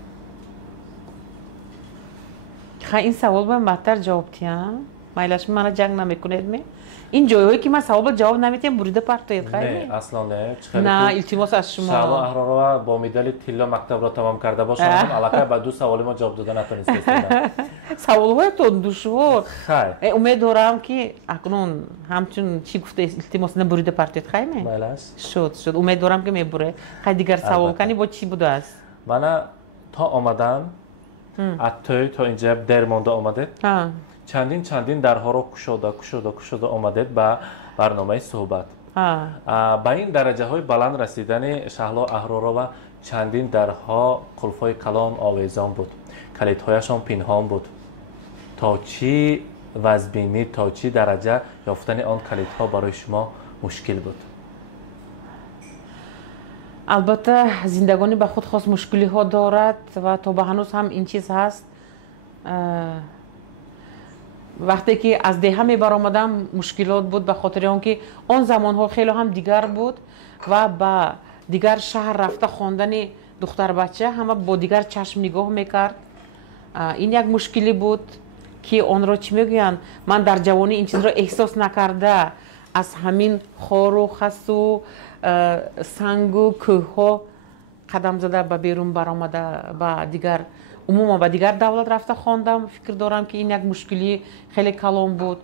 خیلی این سوال باید بدتر جواب دیم. مایلش منو جنگ نمیکنید می؟ این جایهایی که من سوال جواب نمیتونم بریده پرتید خیلی نه اصلا نه. نه التماس از شما شما احرارا با مدال طلا مکتب را تمام کرده باشم علاقه به 2 سوال ما جواب دادن نتونستید. سوالهایتون دشوار. خیر. امیدوارم که اکنون همچون چی گفته التماس نبریده پرتید خیلی. بله. شد. امیدوارم که میبره. خیلی دیگر سوال کنی با چی بوده است؟ من تا آمدن اتوی تا اینجا در مونده آمده. چندین درها رو کشوده آمدید به برنامه صحبت. با این درجه های بلند رسیدن شهلا احرارا و چندین درها قلفای کلان آویزان بود. کلیدهایشان پنهان بود. تا چی وزبینی تا چی درجه یافتن آن کلیدها برای شما مشکل بود؟ البته زندگانی به خود خاص مشکلی ها دارد و تا به هنوز هم این چیز هست. وقتی که از دهه می برآمدم مشکلات بود به خاطر آنکه آن زمان ها خیلی هم دیگر بود و با دیگر شهر رفته خواندن دختر بچه همه با دیگر چشم نگاه میکرد. این یک مشکلی بود که آن را چی میگویند من در جوانی این چیز را احساس نکرده از همین خار و خس و سنگ و کوه ها قدم زده به بیرون برآمده با دیگر عموما با دیگر دولت رفته خواندم. فکر دارم که این یک مشکلی خیلی کلان بود.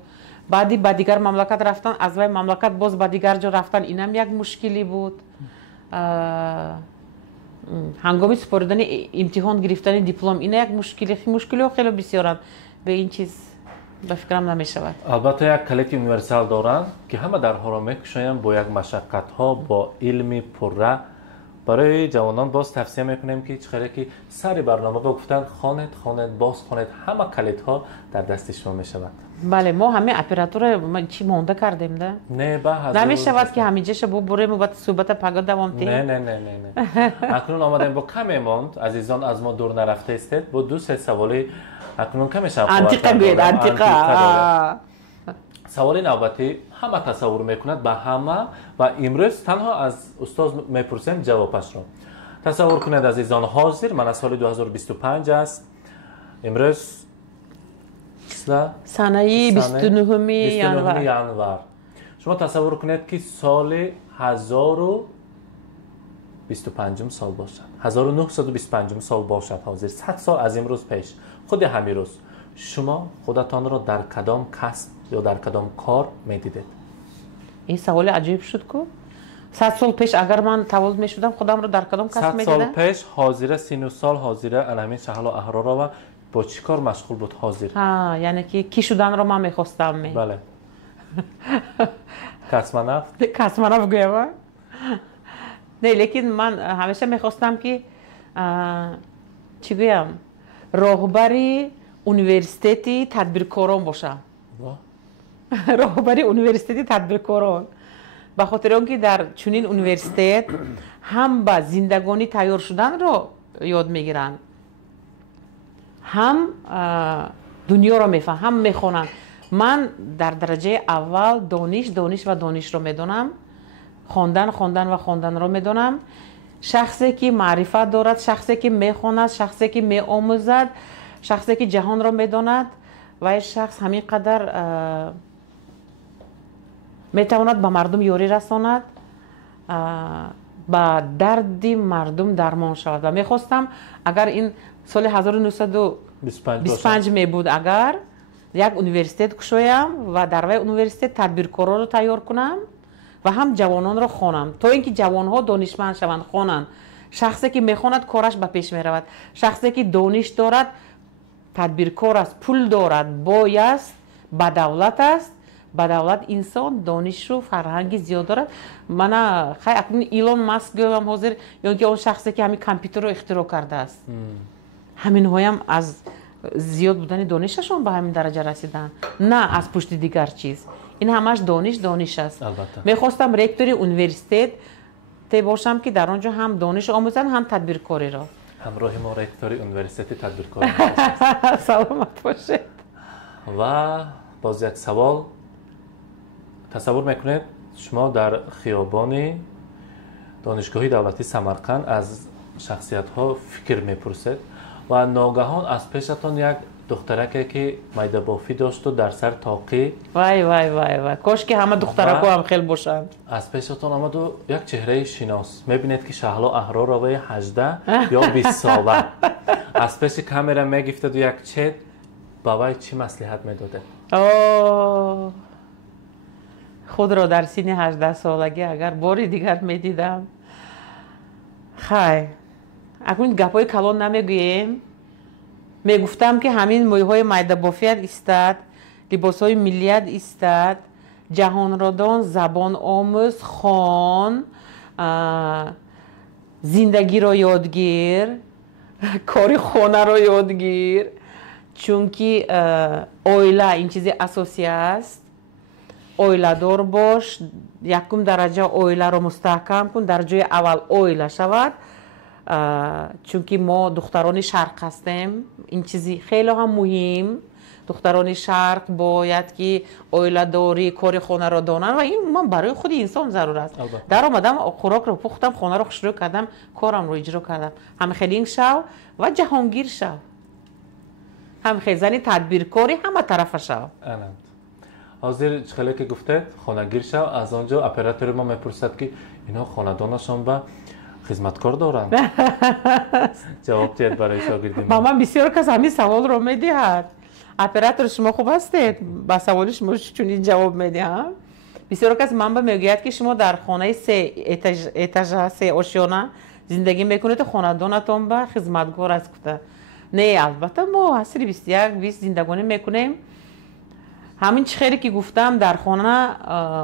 بعدی با دیگر مملکت رفتن از وی مملکت باز با دیگر جا رفتن اینم یک مشکلی بود. هنگامی سپردن امتحان گرفتن دیپلم این یک مشکلی خیلی بسیارند. به این چیز به فکرم نمی شود. البته یک کلیت یونیورسال دارند که همه درها را میکشند با یک مشقت ها با علمی پره. برای جوانان باز توصیه میکنیم که چقدر که سر برنامه گفتن خواند باز خواند همه کلیدها در دست شما میشود. بله ما همه اپراتور چی مونده کردیم ده؟ نه با نمیشود که همینجا شبو بریم و بعد صحبت پگا دوام تیم. نه. اکنون آمدیم با کمی ماند عزیزان از ما دور نرفته استید با 2-3 سوالی اکنون کمی شب انتیقه سوال نوبتی همه تصور میکند به همه و امروز تنها از استاد میپرسیم جوابش رو. تصور کنید عزیزان حاضر من از سال 2025 است. امروز سنه 29 ینور. شما تصور کنید که سال 1025 سال باشد. 1925 سال باشد حاضر 100 سال از امروز پیش خود همین روز شما خودتان را در کدام کسب یا در کدام کار میدیدید؟ این سوال عجیب شد که 100 سال پیش اگر من تولد میشدم خودم رو در کدام کسب میدیدم؟ 100 سال پیش حاضر 39 سال حاضر علامه شهلا احرارا و با چی کار مشغول بود حاضر؟ یعنی که کی شدن رو من میخواستم. بله. کسمنفت؟ کسمنفت گویم. نه لیکن من همیشه میخواستم که چی گویم راهبری یونیورسیتی تدبیرکاران باشم. راهبری یونیورسیتی تدبیرکاران به خاطر آنکه در چنین یونیورسیته هم با زندگانی تیار شدن رو یاد میگیرن هم دنیا رو میفهمن هم میخونن. من در درجه اول دانش رو میدونم. خواندن رو میدونم. شخصی که معرفت دارد، شخصی که میخواند، شخصی که میآموزد، شخصی که جهان را میداند و این شخص همین قدر میتواند به مردم یاری رساند با درد مردم درمان شود. و میخواستم اگر این سال 1925 می بود اگر یک یونیورسیته کشویم و در وی یونیورسیته تدبیرکارا رو تیار کنم و هم جوانان را خوانم تا اینکه جوانها دانشمند شوند خوانند. شخصی که میخواند کارش به پیش میرود. شخصی که دانش دارد تدبیرکار است، پول دارد، بایست، با دولت است. با دولت انسان دانش و فرهنگی زیاد دارد. من خیلی اکنون ایلون ماسک گویم حاضر یا اینکه اون شخصی که همین کامپیوتر رو اختراع کرده است. همین هایم از زیاد بودن دانششون به همین درجه رسیدن، نه از پشت دیگر چیز. این همش دانش است. میخواستم رکتوری یونیورسیته باشم که در آنجا هم دانش آموزن هم تدبیرکاری را. همراه ما رکتوری یونیورسیته تدبیرکاری. سلامت باشید. و باز یک سوال تصور میکنید شما در خیابان دانشگاهی دولتی سمرقند از شخصیت ها فکر میپرسید و ناگهان از پیشتان یک دخترکی که میده بافی داشت و در سر تاقی وای وای وای وای کاش که همه دخترکا هم خیلی باشند. از پیشتون آمد و یک چهره شناس میبینید که شهلا احرار روی 18 یا 20 ساله از پیش کامرا میگفتد و یک چت بابای چی مصلحت میداده. اوه خود را در سن 18 سالگی اگر باری دیگر میدیدم. خیر اکنون گپای کلان نمیگوییم. میگفتم که همین مویهای میده بافیت استاد، لباسهای ملیت استاد، جهان را دان، زبان آموز، خوان، زندگی را یادگیر، کاری خانه را یادگیر، چون که اویلا این چیز اساسی است. اویلا دار باش، یکم درجه اویلا را مستحکم کن، درجه اول اویلا شود، چون که ما دختران شرق هستیم. این چیزی خیلی هم مهم. دختران شرق باید که اویلا داری، کار خانه را دانن و این من برای خود انسان ضرور است. در آمدم خوراک رو پختم، خانه رو شروع کردم، کارم رو اجرا کردم. هم خیلی شو و جهانگیر شو، هم خیلی زنی تدبیرکاری همه طرف شو. حاضر خیلی که گفته خانه‌گیر شو، از آنجا اپراتور ما میپرسد که اینا خانه‌دانشان به خدمتکار دارن. جواب دید برای شاگردی ما. من بسیار کس همین سوال رو میدهد. اپراتور شما خوب هستید؟ با سوال شما چون جواب میدهم. بسیار کس من به میگوید که شما در خانه 3 اتاژ 3 آشیانه زندگی میکنید، خانه‌دانتون به خدمتگار است کده. نه البته ما عصر 21 زندگانی میکنیم. همین چخیری که گفتم در خانه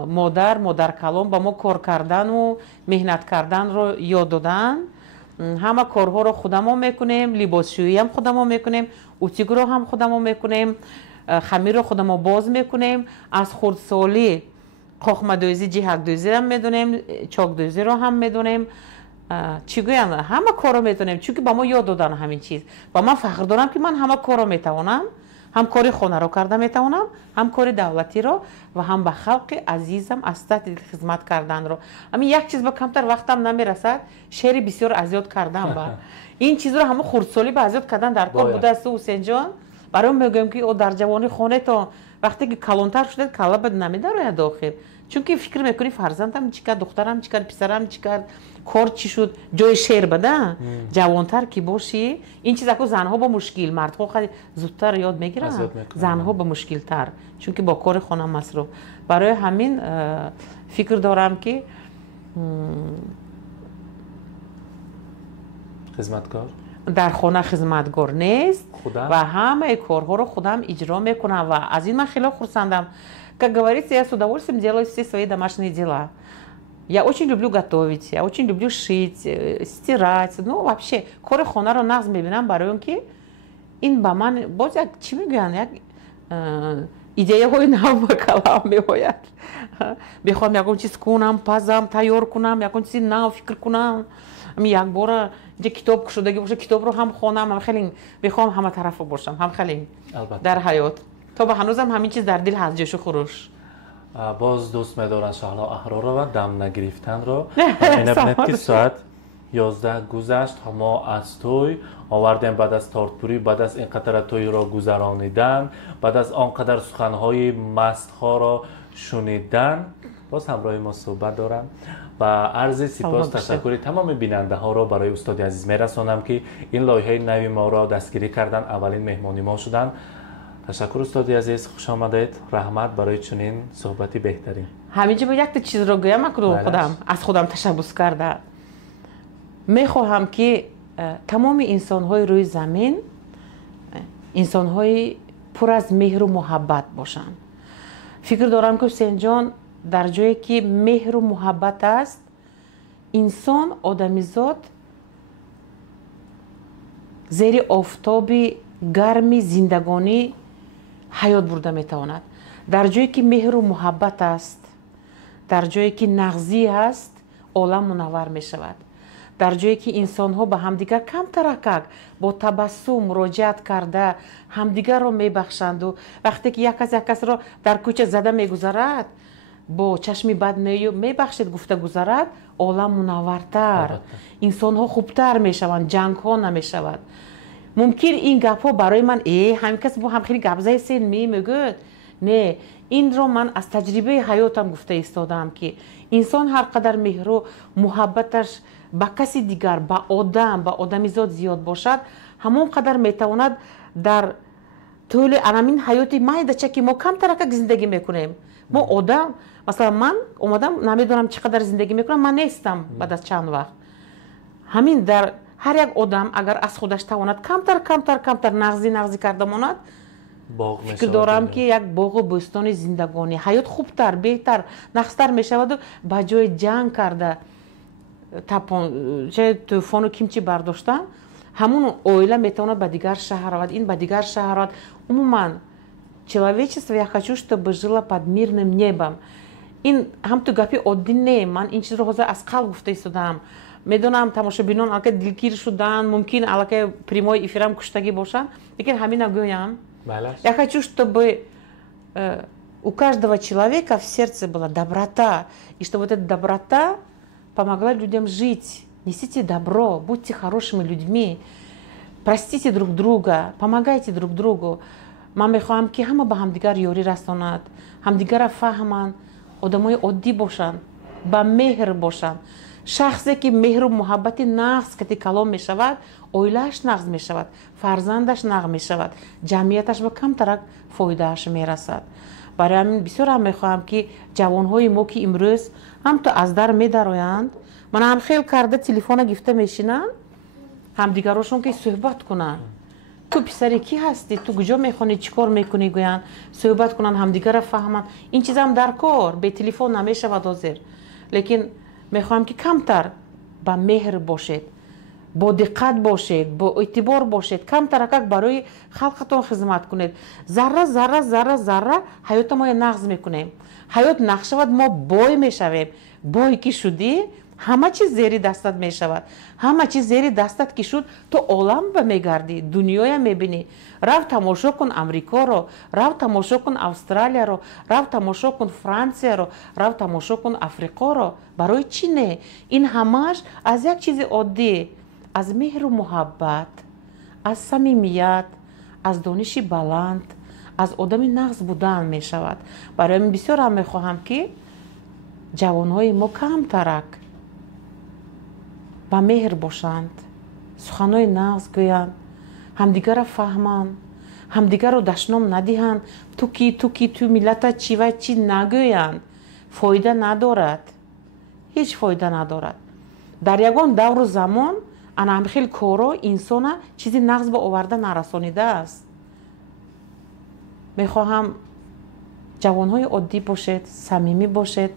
مادر کلام با ما کار کردن و مهنت کردن رو یاد دادن. همه کارها رو خودمون میکنیم، لباسشویی هم خودمون میکنیم، اوتیگو رو هم خودمون میکنیم، خمیر رو خودمون باز میکنیم. از خردسالی قاقمه دوزی، جیهک دوزی هم میدونیم، چاک دوزی رو هم میدونیم. چی گویم همه کار رو میتونیم، چون که با ما یاد دادن همین چیز. و من فخر دارم که من همه کار رو میتونم، هم کاری خانه رو کرده میتونم، هم کاری دولتی رو و هم به خلق عزیزم از تحت خدمت کردن رو. همین یک چیز به کمتر وقتم نمیرسد، شعر بسیار ازیاد کردم با این چیز رو همه خردسالی به ازیاد کردن در کار بوده است. حسین جان برای میگم که او در جوانی خانه تو وقتی که کلانتر شده کلا بد نمیداره داخل، چون که فکر میکنی فرزندم چیکار، دخترم چیکار، پسرم چیکار، کار چی شد، جای شعر بده. جوانتر که باشی این چیزا که زنها با مشکل، مردها خیلی زودتر یاد میگیرن، زنها با مشکل تر، چون که با کار خانه مصروف. برای همین فکر دارم که خدمتگار در خانه خدمتگار نیست و همه کارها رو خودم اجرا میکنم و از این من خیلی خرسندم. Как говорится, я с удовольствием делаю все свои домашние дела. Я очень люблю готовить, я очень люблю шить, стирать. Ну, вообще, کار خانه رو نقض میبینم برای اون که این با من باز یک چی میگن، یک ایده های نو به کلام میآید. بخوام یکون چیز کنم، پزم تیار کنم، یکون چیز نو فکر کنم. یک بار یه کتاب شدگی باشه، کتاب رو هم خوانم، هم خیلی بخوام همه طرف باشم، هم خیلی در حیات. تا به هنوزم همین چیز در دل هست، جوش و خروش. باز دوست می‌دارن شهلا احرار رو و دم نگرفتن رو. این ابنت که ساعت 11 گذشت، ما از توی آوردیم بعد از تارتپوری، بعد از اینقدر توی را گذرانیدن، بعد از آنقدر سخنهای مست‌ها را شنیدن، باز همراه ما صحبت دارن و عرض سپاس تشکر تمام بیننده ها را برای استاد عزیز میرسانم که این لایحه نوی ما را دستگیری کردن، اولین مهمانی ما شدن. تشکر استاد عزیز، خوش آمدید. رحمت برای چنین صحبتی بهترین. همینجا با یک چیز رو گویم خودم از خودم تشبث کرده. میخواهم که تمام انسان های روی زمین انسان های پر از مهر و محبت باشند. فکر دارم که حسین جان در جایی که مهر و محبت است، انسان آدمیزاد زیر آفتاب گرم زندگانی حیات برده میتواند. در جایی که مهر و محبت است، در جایی که نغزی است، عالم منور می شود. در جایی که انسان ها به همدیگر کم ترکک با تبسم مراجعت کرده همدیگر را می بخشند و وقتی که یک کس را در کوچه زده می گذارد با چشمی بد می بخشید گفته گذارد، عالم منورتر، انسان ها خوبتر می شوند، جنگ ها نمی شود. ممکن این گپ ها برای من همین کس با هم خیلی گپ زدن میگه نه، این رو من از تجربه حیاتم گفته ایستادم که انسان هر قدر مهر و محبتش با کسی دیگر، با آدمیزاد زیاد باشد، همون قدر میتواند در طول همین حیات مایده که ما کم ترک زندگی میکنیم. ما آدم، مثلا من اومدم نمیدونم چقدر زندگی میکنم، من نیستم بعد از چند وقت. همین در هر یک آدم اگر از خودش تواند کمتر نغزی کرده ماند، فکر دارم که یک باغ و بستان زندگانی حیات خوبتر، بهتر، نخستر میشود و با جای جنگ کرده چه طوفان و کیمچی برداشتن، همون اویله میتواند به دیگر شهر رود، این به دیگر шахар род. Умуман человечество я хочу, чтобы жило под мирным небом. این هم تو گپی عادی نه، من این چیز رو حاضر از قلب گفته ایستادم. میدونم تماشابینان البته دلگیر شدن، ممکن البته прямой ефирам куштаги бошан, لیکن همین нагоям. Я хочу, чтобы у каждого человека в сердце была доброта, и чтобы вот эта доброта помогла людям жить. Несите добро, будьте хорошими людьми, простите друг друга, помогайте друг другу. من میخواهم که همه به همدیگر یاری رساند، همدیگر را فهمند، آدمای عادی باشند، با مهر باشند. شخصی که مهر و محبت نقص که کلام میشود، اویلش نقص میشود، فرزندش نقص میشود، جمعیتش به کم ترک فایدهش میرسد. برای همین بسیار هم میخواهم که جوانهای ما که امروز هم تو از در میدرآیند، من هم خیلی کرده تلفن گفته میشینن، هم دیگراشون که صحبت کنن. تو پسری کی هستی؟ تو کجا میخونی؟ چیکار میکنی؟ گویان صحبت کنن، همدیگه را فهمن. این چیزا هم در کار به تلفن نمیشه و حاضر. لیکن میخوام که کمتر با مهر باشید، با دقت باشید، با اعتبار باشید، کمتر برای خلقتون خدمت کنید. ذره حیات ما نقض میکنیم. حیات نقشود ما بای میشویم. بای که شدی همه چیز زیر دستت می شود. همه چیز زیر دستت که شد تو عالم به میگردی، دنیای میبینی. رو تماشا کن امریکا رو، رو تماشا کن استرالیا رو، رو تماشا کن فرانسه رو، رو تماشا کن افریقا رو. برای چی نه؟ این همش از یک چیز عادی، از مهر و محبت، از صمیمیت، از دانش بلند، از آدم نقص بودن می شود. برای من بسیار هم میخواهم که جوانهای ما کم ترک با مهر باشند، سخنهای نغز گویند، همدیگر را فهمند، همدیگر را دشنام ندهند. تو ملت چی و چی نگویند، فایده ندارد، هیچ فایده ندارد. در یگان دور و زمان انا خیلی کارا انسان چیزی نغز به آورده نرسانیده است. میخواهم جوانهای عادی باشد، صمیمی باشد،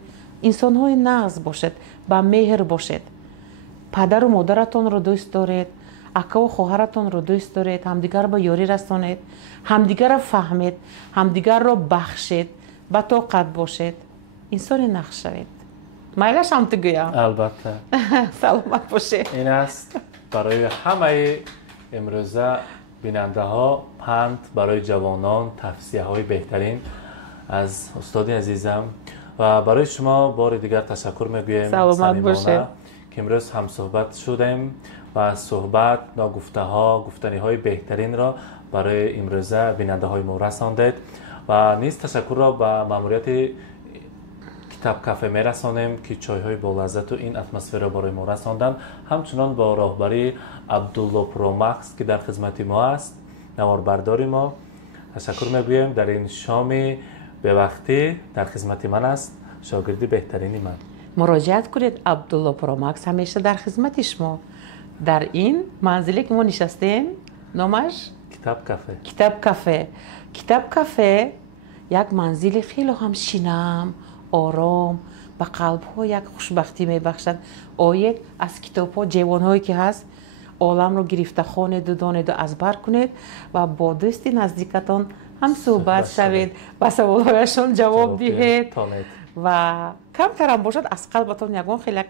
انسانهای نغز باشد، با مهر باشد. پدر و مادرتون رو دوست دارید، اکا و خواهرتون رو دوست دارید، همدیگر با یاری رسانید، همدیگر را فهمید، همدیگر را بخشید، با طاقت باشید، انسان نقش شوید. مایلش هم تو گویم. البته. سلامت باشید. این است برای همه امروزه بیننده ها پند برای جوانان، توصیه های بهترین از استاد عزیزم و برای شما بار دیگر تشکر میگویم. سلامت باشید. که امروز هم صحبت شدیم و صحبت ناگفته ها، گفتنی های بهترین را برای امروزه بیننده های ما رساندید و نیز تشکر را به ماموریت کتاب کافه میرسانیم که چای های با لذت و این اتمسفر را برای ما رساندن. همچنان با راهبری عبدالله پروماکس که در خدمت ما است، نواربردار ما، تشکر میگویم. در این شام به وقتی در خدمت من است، شاگردی بهترین من. مراجعت کنید، عبدالله پروماکس همیشه در خدمت شما. در این منزلی که ما نشستیم نامش کتاب کافه. کتاب کافه. کتاب کافه یک منزل خیلی هم شینم، آرام، به قلب ها یک خوشبختی میبخشد. آید از کتاب ها جوان هایی که هست عالم رو گرفته خوانید و دانید و ازبر کنید و با دوست نزدیکتان هم صحبت شوید و سوال هایشان جواب دهید و کمتر هم باشد از قلبتان یگان خیلی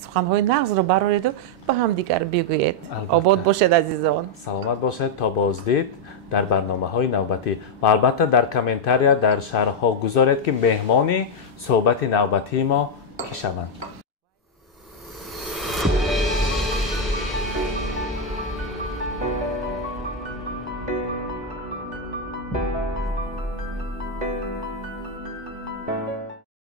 سخنهای نغز رو برارید و به هم دیگر بگویید. آباد باشد عزیزان. سلامت باشد تا بازدید در برنامه های نوبتی و البته در کامنتاریا در شرح ها گذارید که مهمانی صحبت نوبتی ما کی شوند.